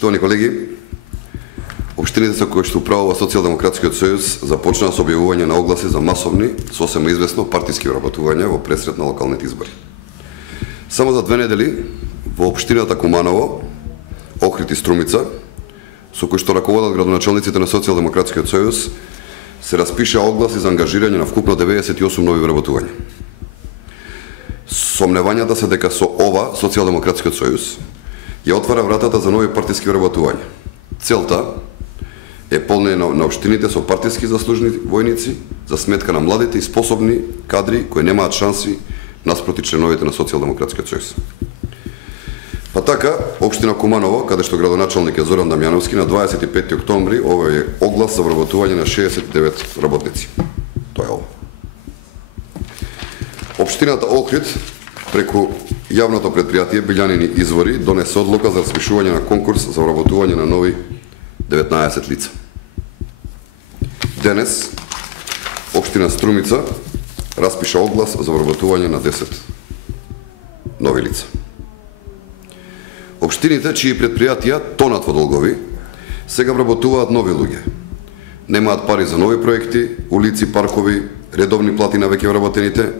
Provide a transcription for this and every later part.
Тони колеги, општините со кои што управува Социјалдемократскиот сојуз започнаа со објавување на огласи за масовни, сосема известно партиски вработувања во пресред на локалните избори. Само за 2 недели во општината Куманово, Охрид и Струмица, со кои што раководат градоначалниците на Социјалдемократскиот сојуз, се распиша огласи за ангажирање на вкупно 98 нови вработувања. Сомневањата се дека со ова Социјалдемократскиот сојуз ја отвара вратата за нови партиски вработувања. Целта е полнење на општините со партиски заслужени војници за сметка на младите и способни кадри кои немаат шанси наспроти членовите на Социјалдемократскиот сојуз. Па така, општина Куманово, каде што градоначалник е Зоран Дамјановски, на 25 октомври овој оглас за вработување на 69 работници. Тоа е ова. Општината Охрид преку јавното предпријатие Билјанини извори донесе одлука за распишување на конкурс за вработување на нови 19 лица. Денес општина Струмица распиша оглас за вработување на 10 нови лица. Општините чии предпријатија тонат во долгови сега вработуваат нови луѓе. Немаат пари за нови проекти, улици, паркови, редовни плати на веќе вработените,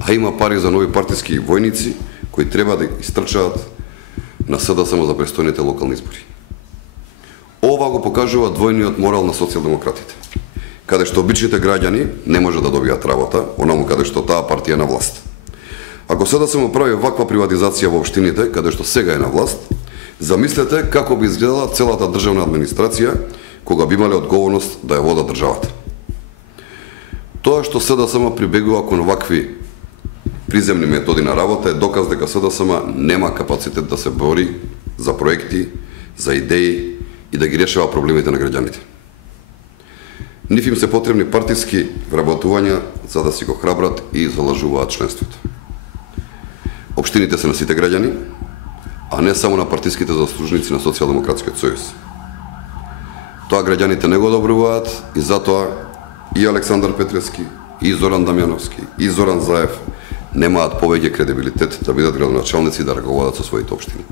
а има пари за нови партиски војници кои треба да истрчаат на СДСМ за престојните локални избори. Ова го покажува двојниот морал на социјалдемократите, каде што обичните граѓани не може да добијат работа, онаму каде што таа партија е на власт. Ако СДСМ прави ваква приватизација во општините, каде што сега е на власт, замислете како би изгледала целата државна администрација кога би имале одговорност да ја водат државата. Тоа што СДСМ прибегува кон вакви приземни методи на работа е доказ дека СДСМ нема капацитет да се бори за проекти, за идеи и да ги решава проблемите на граѓаните. Нив им се потребни партиски вработувања за да си го храбрат и залажуваат членството. Општините се на сите граѓани, а не само на партиските заслужници на Социјалдемократскиот сојуз. Тоа граѓаните не го одобруваат и затоа и Александар Петрески, и Зоран Дамјановски, и Зоран Заев немаат повеќе кредибилитет да бидат градоначалници и да раководат со своите општини.